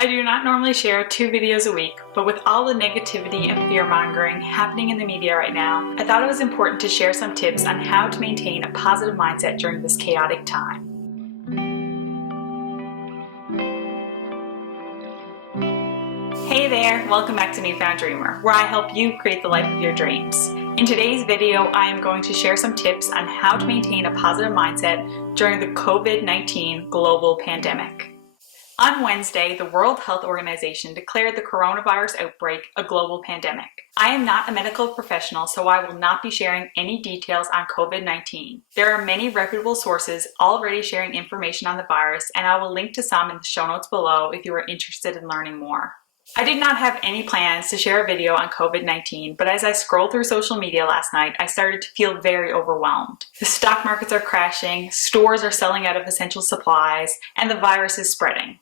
I do not normally share 2 videos a week, but with all the negativity and fear-mongering happening in the media right now, I thought it was important to share some tips on how to maintain a positive mindset during this chaotic time. Hey there, welcome back to Newfound Dreamer, where I help you create the life of your dreams. In today's video, I am going to share some tips on how to maintain a positive mindset during the COVID-19 global pandemic. On Wednesday, the World Health Organization declared the coronavirus outbreak a global pandemic. I am not a medical professional, so I will not be sharing any details on COVID-19. There are many reputable sources already sharing information on the virus, and I will link to some in the show notes below if you are interested in learning more. I did not have any plans to share a video on COVID-19, but as I scrolled through social media last night, I started to feel very overwhelmed. The stock markets are crashing, stores are selling out of essential supplies, and the virus is spreading.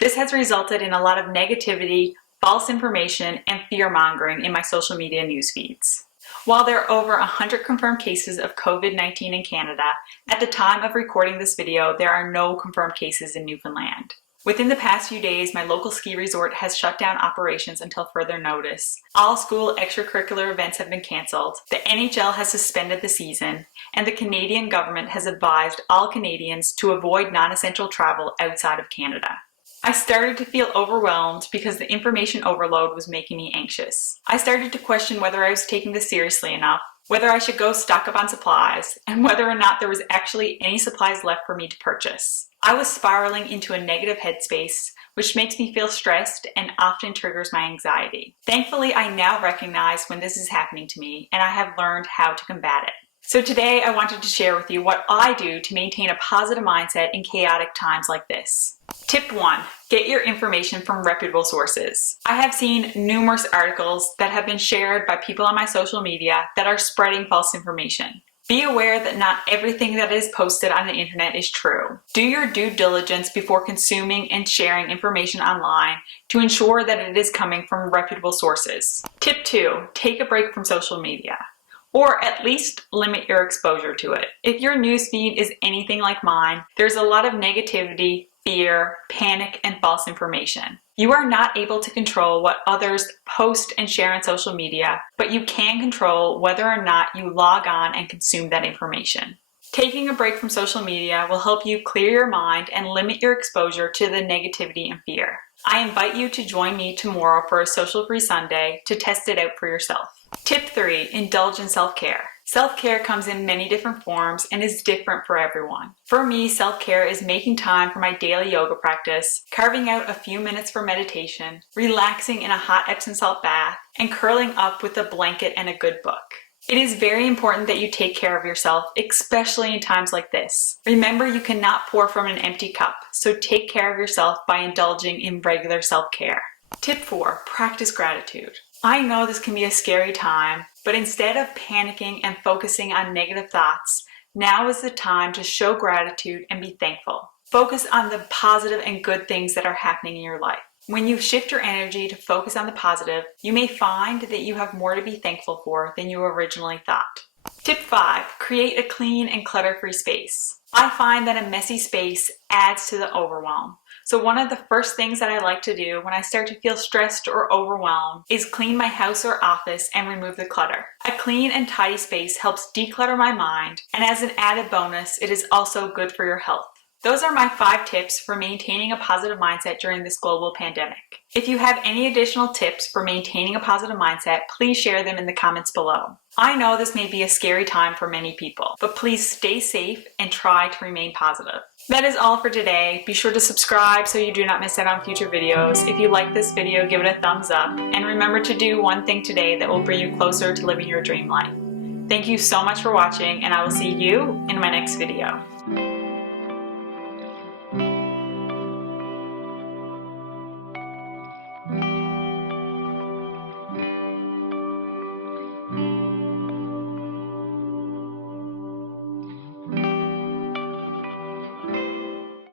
This has resulted in a lot of negativity, false information, and fear-mongering in my social media news feeds. While there are over 100 confirmed cases of COVID-19 in Canada, at the time of recording this video, there are no confirmed cases in Newfoundland. Within the past few days, my local ski resort has shut down operations until further notice. All school extracurricular events have been cancelled. The NHL has suspended the season, and the Canadian government has advised all Canadians to avoid non-essential travel outside of Canada. I started to feel overwhelmed because the information overload was making me anxious. I started to question whether I was taking this seriously enough, whether I should go stock up on supplies, and whether or not there was actually any supplies left for me to purchase. I was spiraling into a negative headspace, which makes me feel stressed and often triggers my anxiety. Thankfully, I now recognize when this is happening to me, and I have learned how to combat it. So today I wanted to share with you what I do to maintain a positive mindset in chaotic times like this. Tip 1. Get your information from reputable sources. I have seen numerous articles that have been shared by people on my social media that are spreading false information. Be aware that not everything that is posted on the internet is true. Do your due diligence before consuming and sharing information online to ensure that it is coming from reputable sources. Tip 2. Take a break from social media, or at least limit your exposure to it. If your newsfeed is anything like mine, there's a lot of negativity, fear, panic, and false information. You are not able to control what others post and share on social media, but you can control whether or not you log on and consume that information. Taking a break from social media will help you clear your mind and limit your exposure to the negativity and fear. I invite you to join me tomorrow for a social-free Sunday to test it out for yourself. Tip 3. Indulge in self-care. Self-care comes in many different forms and is different for everyone. For me, self-care is making time for my daily yoga practice, carving out a few minutes for meditation, relaxing in a hot Epsom salt bath, and curling up with a blanket and a good book. It is very important that you take care of yourself, especially in times like this. Remember, you cannot pour from an empty cup, so take care of yourself by indulging in regular self-care. Tip 4. Practice gratitude. I know this can be a scary time, but instead of panicking and focusing on negative thoughts, now is the time to show gratitude and be thankful. Focus on the positive and good things that are happening in your life. When you shift your energy to focus on the positive, you may find that you have more to be thankful for than you originally thought. Tip 5. Create a clean and clutter-free space. I find that a messy space adds to the overwhelm. So one of the first things that I like to do when I start to feel stressed or overwhelmed is clean my house or office and remove the clutter. A clean and tidy space helps declutter my mind, and as an added bonus, it is also good for your health. Those are my 5 tips for maintaining a positive mindset during this global pandemic. If you have any additional tips for maintaining a positive mindset, please share them in the comments below. I know this may be a scary time for many people, but please stay safe and try to remain positive. That is all for today. Be sure to subscribe so you do not miss out on future videos. If you like this video, give it a thumbs up, and remember to do one thing today that will bring you closer to living your dream life. Thank you so much for watching, and I will see you in my next video.